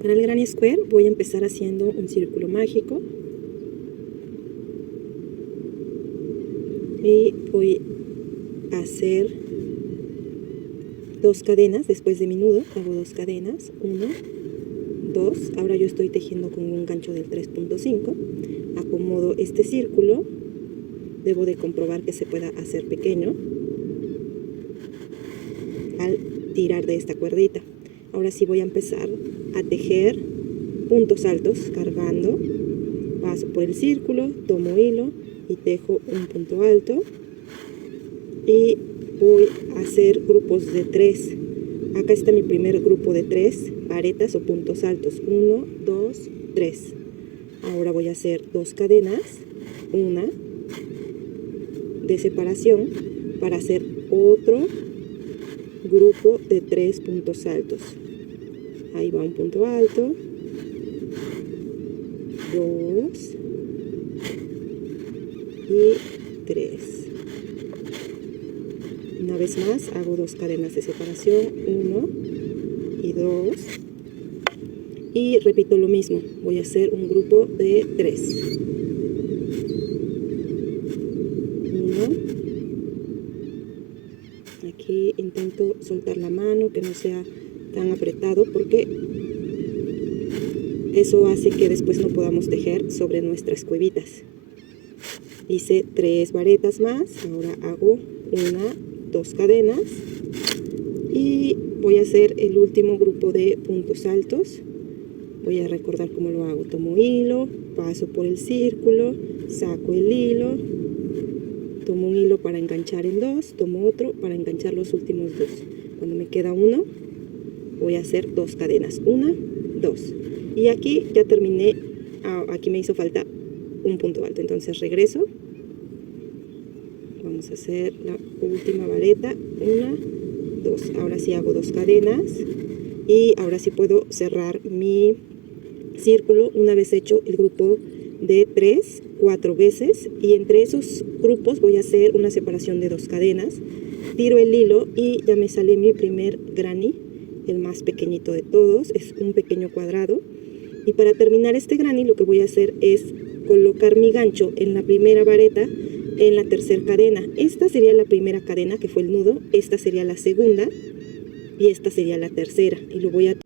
Para el Granny Square voy a empezar haciendo un círculo mágico y voy a hacer 2 cadenas después de mi nudo. Hago 2 cadenas, 1, 2. Ahora yo estoy tejiendo con un gancho del 3.5. Acomodo este círculo. Debo de comprobar que se pueda hacer pequeño al tirar de esta cuerdita. Ahora sí voy a empezar a tejer puntos altos cargando. Paso por el círculo, tomo hilo y tejo un punto alto. Y voy a hacer grupos de 3. Acá está mi primer grupo de 3 varetas o puntos altos. 1, 2, 3. Ahora voy a hacer 2 cadenas, una de separación para hacer otro grupo de 3 puntos altos. Ahí va un punto alto, 2 y 3. Una vez más hago 2 cadenas de separación, 1 y 2, y repito lo mismo. Voy a hacer un grupo de 3. 1. Aquí intento soltar la mano, que no sea tan apretado, porque eso hace que después no podamos tejer sobre nuestras cuevitas. Hice 3 varetas más. Ahora hago 2 cadenas y voy a hacer el último grupo de puntos altos. Voy a recordar cómo lo hago. Tomo hilo, paso por el círculo, saco el hilo, tomo un hilo para enganchar en 2, tomo otro para enganchar los últimos 2. Cuando me queda uno, voy a hacer 2 cadenas, 1, 2. Y aquí ya terminé. Aquí me hizo falta un punto alto, entonces regreso. Vamos a hacer la última vareta, 1, 2. Ahora sí hago 2 cadenas y ahora sí puedo cerrar mi círculo una vez hecho el grupo de 3, 4 veces, y entre esos grupos voy a hacer una separación de 2 cadenas. Tiro el hilo y ya me sale mi primer granny, el más pequeñito de todos. Es un pequeño cuadrado. Y para terminar este granny lo que voy a hacer es colocar mi gancho en la primera vareta, en la tercera cadena. Esta sería la primera cadena, que fue el nudo. Esta sería la segunda y esta sería la tercera. Y lo voy a...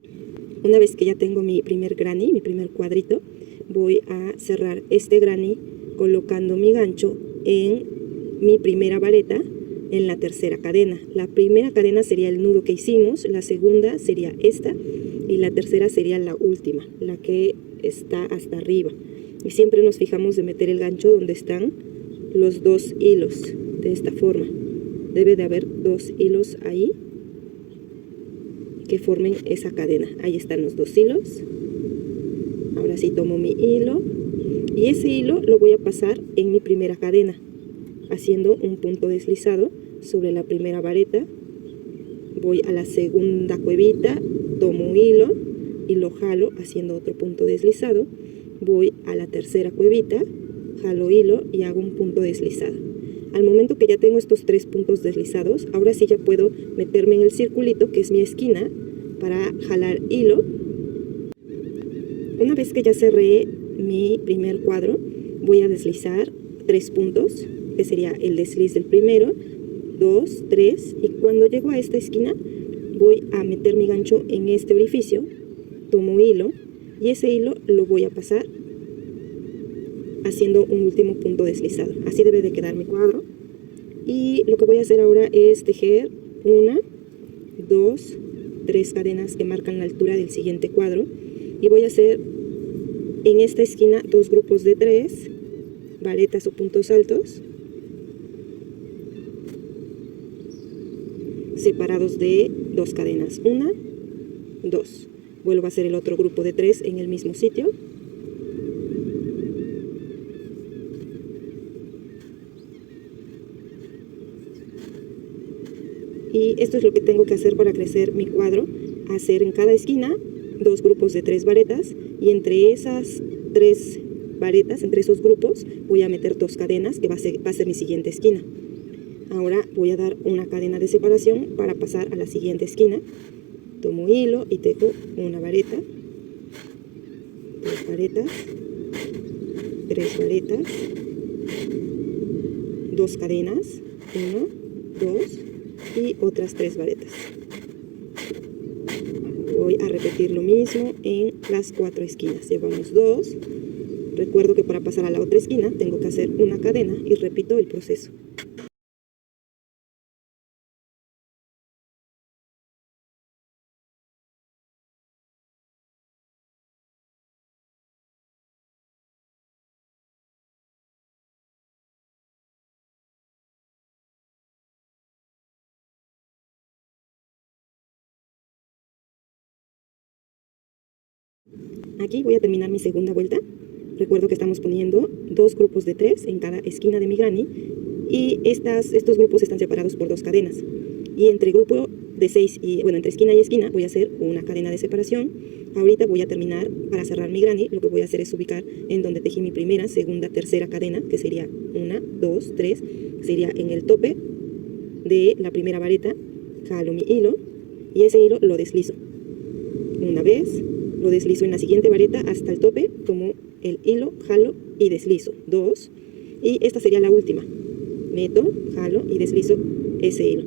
Una vez que ya tengo mi primer granny, mi primer cuadrito, voy a cerrar este granny colocando mi gancho en mi primera vareta, en la tercera cadena. La primera cadena sería el nudo que hicimos, la segunda sería esta y la tercera sería la última, la que está hasta arriba. Y siempre nos fijamos de meter el gancho donde están los 2 hilos, de esta forma. Debe de haber 2 hilos ahí que formen esa cadena. Ahí están los 2 hilos. Ahora sí tomo mi hilo y ese hilo lo voy a pasar en mi primera cadena, haciendo un punto deslizado sobre la primera vareta. Voy a la segunda cuevita, tomo un hilo y lo jalo haciendo otro punto deslizado. Voy a la tercera cuevita, jalo hilo y hago un punto deslizado. Al momento que ya tengo estos 3 puntos deslizados, ahora sí ya puedo meterme en el circulito, que es mi esquina, para jalar hilo. Una vez que ya cerré mi primer cuadro, voy a deslizar 3 puntos, que sería el desliz del primero, 2, 3, y cuando llego a esta esquina voy a meter mi gancho en este orificio, tomo hilo y ese hilo lo voy a pasar haciendo un último punto deslizado. Así debe de quedar mi cuadro. Y lo que voy a hacer ahora es tejer 1, 2, 3 cadenas que marcan la altura del siguiente cuadro, y voy a hacer en esta esquina 2 grupos de 3 varetas o puntos altos separados de 2 cadenas, 1, 2. Vuelvo a hacer el otro grupo de 3 en el mismo sitio. Y esto es lo que tengo que hacer para crecer mi cuadro: hacer en cada esquina 2 grupos de 3 varetas, y entre esas 3 varetas, entre esos grupos, voy a meter 2 cadenas, que va a ser mi siguiente esquina. Ahora voy a dar una cadena de separación para pasar a la siguiente esquina. Tomo hilo y tejo una vareta, 2 varetas, 3 varetas, 2 cadenas, 1, 2 y otras 3 varetas. Voy a repetir lo mismo en las 4 esquinas. Llevamos 2. Recuerdo que para pasar a la otra esquina tengo que hacer una cadena y repito el proceso. Aquí voy a terminar mi segunda vuelta. Recuerdo que estamos poniendo 2 grupos de 3 en cada esquina de mi granny y estos grupos están separados por 2 cadenas. Y entre grupo de 6 y, bueno, entre esquina y esquina voy a hacer una cadena de separación. Ahorita voy a terminar, para cerrar mi granny, lo que voy a hacer es ubicar en donde tejí mi primera, segunda, tercera cadena, que sería 1, 2, 3, sería en el tope de la primera vareta, jalo mi hilo y ese hilo lo deslizo. Una vez, lo deslizo en la siguiente vareta hasta el tope, tomo el hilo, jalo y deslizo. 2. Y esta sería la última. Meto, jalo y deslizo ese hilo.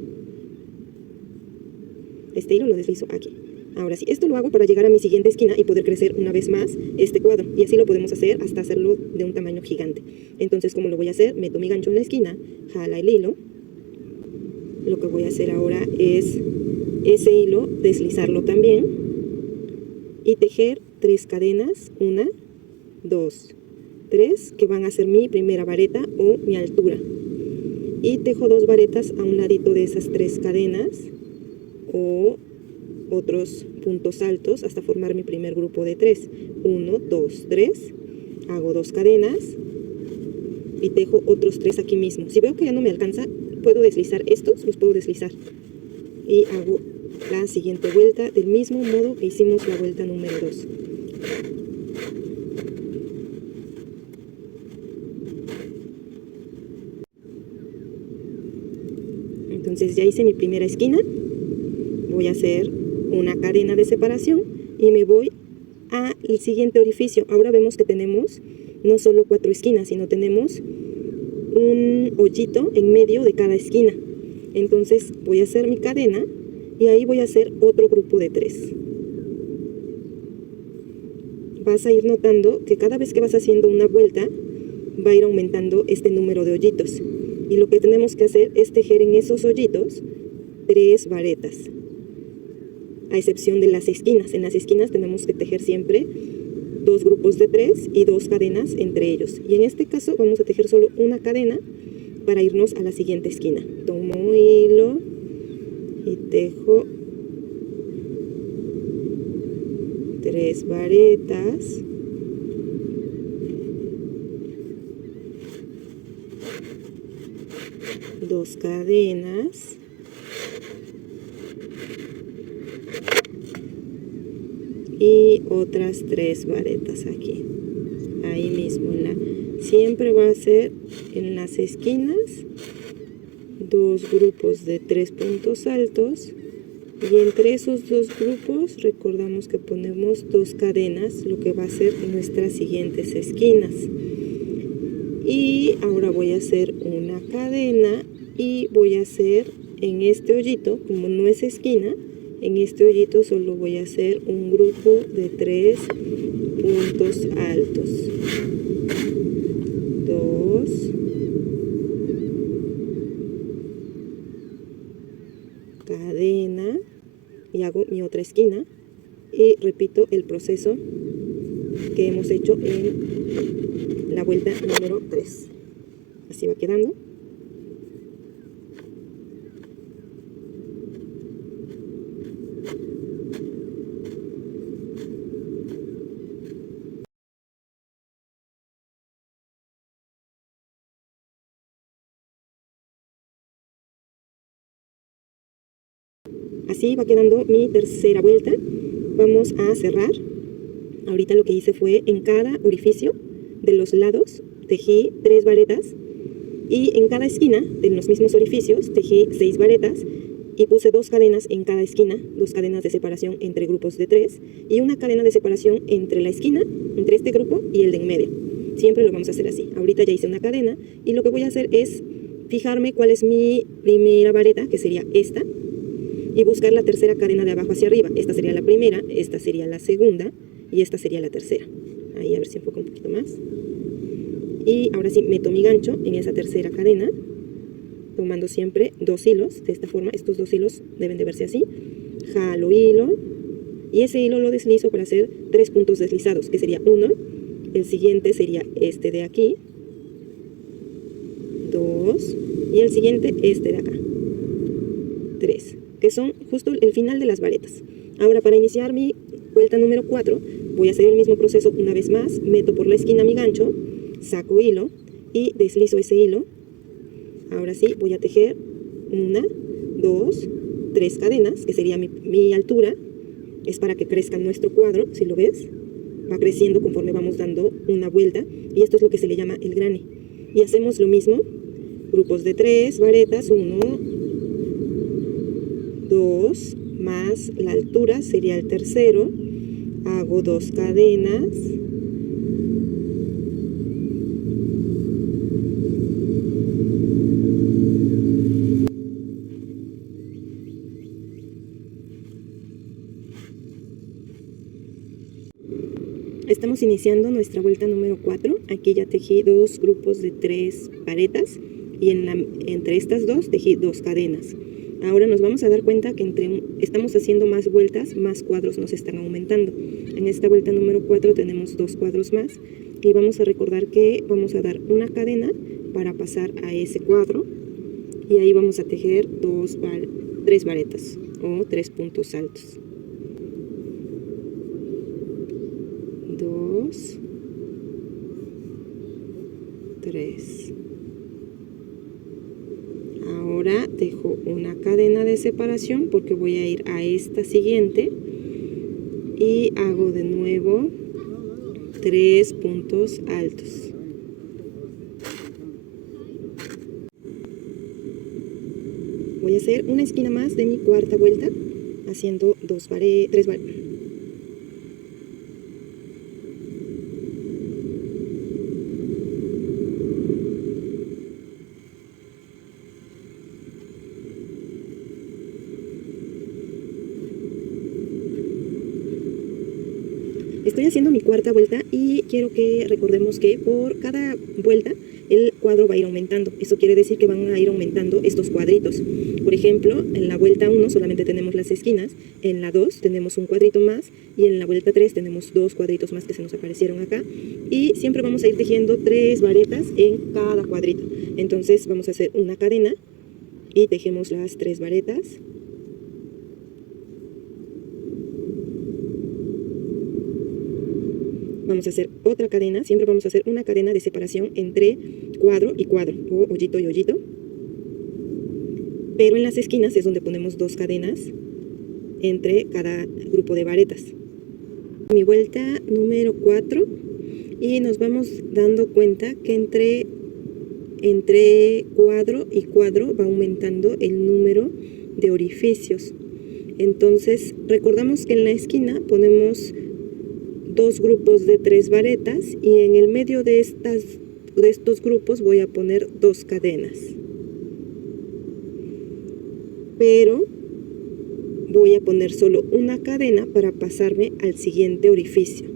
Este hilo lo deslizo aquí. Ahora sí, esto lo hago para llegar a mi siguiente esquina y poder crecer una vez más este cuadro. Y así lo podemos hacer hasta hacerlo de un tamaño gigante. Entonces, ¿cómo lo voy a hacer? Meto mi gancho en la esquina, jala el hilo. Lo que voy a hacer ahora es ese hilo deslizarlo también y tejer 3 cadenas, 1, 2, 3, que van a ser mi primera vareta o mi altura. Y tejo 2 varetas a un ladito de esas 3 cadenas o otros puntos altos hasta formar mi primer grupo de 3. 1, 2, 3. Hago 2 cadenas y tejo otros 3 aquí mismo. Si veo que ya no me alcanza, puedo deslizar estos, los puedo deslizar. Y hago la siguiente vuelta del mismo modo que hicimos la vuelta número 2. Entonces ya hice mi primera esquina, voy a hacer una cadena de separación y me voy al siguiente orificio. Ahora vemos que tenemos no solo 4 esquinas, sino tenemos un hoyito en medio de cada esquina. Entonces voy a hacer mi cadena y ahí voy a hacer otro grupo de 3. Vas a ir notando que cada vez que vas haciendo una vuelta va a ir aumentando este número de hoyitos. Y lo que tenemos que hacer es tejer en esos hoyitos 3 varetas, a excepción de las esquinas. En las esquinas tenemos que tejer siempre 2 grupos de 3 y 2 cadenas entre ellos. Y en este caso vamos a tejer solo una cadena para irnos a la siguiente esquina. Tomo hilo y tejo 3 varetas. Dos cadenas y otras 3 varetas aquí, ahí mismo siempre va a ser en las esquinas 2 grupos de 3 puntos altos y entre esos 2 grupos recordamos que ponemos 2 cadenas, lo que va a ser nuestras siguientes esquinas. Y ahora voy a hacer una cadena y voy a hacer en este hoyito, como no es esquina, en este hoyito solo voy a hacer un grupo de 3 puntos altos. 2, cadena y hago mi otra esquina y repito el proceso que hemos hecho en la vuelta número 3. Así va quedando. Así va quedando mi tercera vuelta. Vamos a cerrar. Ahorita lo que hice fue en cada orificio de los lados tejí 3 varetas y en cada esquina de los mismos orificios tejí 6 varetas y puse 2 cadenas en cada esquina, 2 cadenas de separación entre grupos de 3 y una cadena de separación entre la esquina, entre este grupo y el de en medio. Siempre lo vamos a hacer así. Ahorita ya hice una cadena y lo que voy a hacer es fijarme cuál es mi primera vareta, que sería esta, y buscar la tercera cadena de abajo hacia arriba. Esta sería la primera, esta sería la segunda y esta sería la tercera. Ahí a ver si enfoco un poquito más. Y ahora sí meto mi gancho en esa tercera cadena, tomando siempre 2 hilos, de esta forma. Estos 2 hilos deben de verse así. Jalo hilo y ese hilo lo deslizo para hacer 3 puntos deslizados, que sería 1, el siguiente sería este de aquí, 2 y el siguiente este de acá, 3, que son justo el final de las varetas. Ahora, para iniciar mi vuelta número 4, voy a hacer el mismo proceso una vez más. Meto por la esquina mi gancho, saco hilo y deslizo ese hilo. Ahora sí, voy a tejer 1, 2, 3 cadenas, que sería mi altura. Es para que crezca nuestro cuadro, si lo ves. Va creciendo conforme vamos dando una vuelta. Y esto es lo que se le llama el grane. Y hacemos lo mismo. Grupos de 3 varetas, 1, 2, más la altura sería el tercero. Hago 2 cadenas. Estamos iniciando nuestra vuelta número 4. Aquí ya tejí 2 grupos de 3 varetas y entre estas 2 tejí 2 cadenas. Ahora nos vamos a dar cuenta que estamos haciendo más vueltas, más cuadros nos están aumentando. En esta vuelta número 4 tenemos 2 cuadros más y vamos a recordar que vamos a dar una cadena para pasar a ese cuadro y ahí vamos a tejer 3 varetas o 3 puntos altos. 2, 3. Ahora dejo una cadena de separación porque voy a ir a esta siguiente y hago de nuevo 3 puntos altos. Voy a hacer una esquina más de mi cuarta vuelta haciendo 3 varetas. Estoy haciendo mi cuarta vuelta y quiero que recordemos que por cada vuelta el cuadro va a ir aumentando. Eso quiere decir que van a ir aumentando estos cuadritos. Por ejemplo, en la vuelta 1 solamente tenemos las esquinas, en la 2 tenemos un cuadrito más y en la vuelta 3 tenemos 2 cuadritos más que se nos aparecieron acá. Y siempre vamos a ir tejiendo 3 varetas en cada cuadrito. Entonces vamos a hacer una cadena y tejemos las 3 varetas. Vamos a hacer otra cadena, siempre vamos a hacer una cadena de separación entre cuadro y cuadro, o hoyito y hoyito. Pero en las esquinas es donde ponemos 2 cadenas entre cada grupo de varetas. Mi vuelta número 4 y nos vamos dando cuenta que entre cuadro y cuadro va aumentando el número de orificios. Entonces recordamos que en la esquina ponemos 2 grupos de 3 varetas y en el medio de estos grupos voy a poner 2 cadenas. Pero voy a poner solo una cadena para pasarme al siguiente orificio.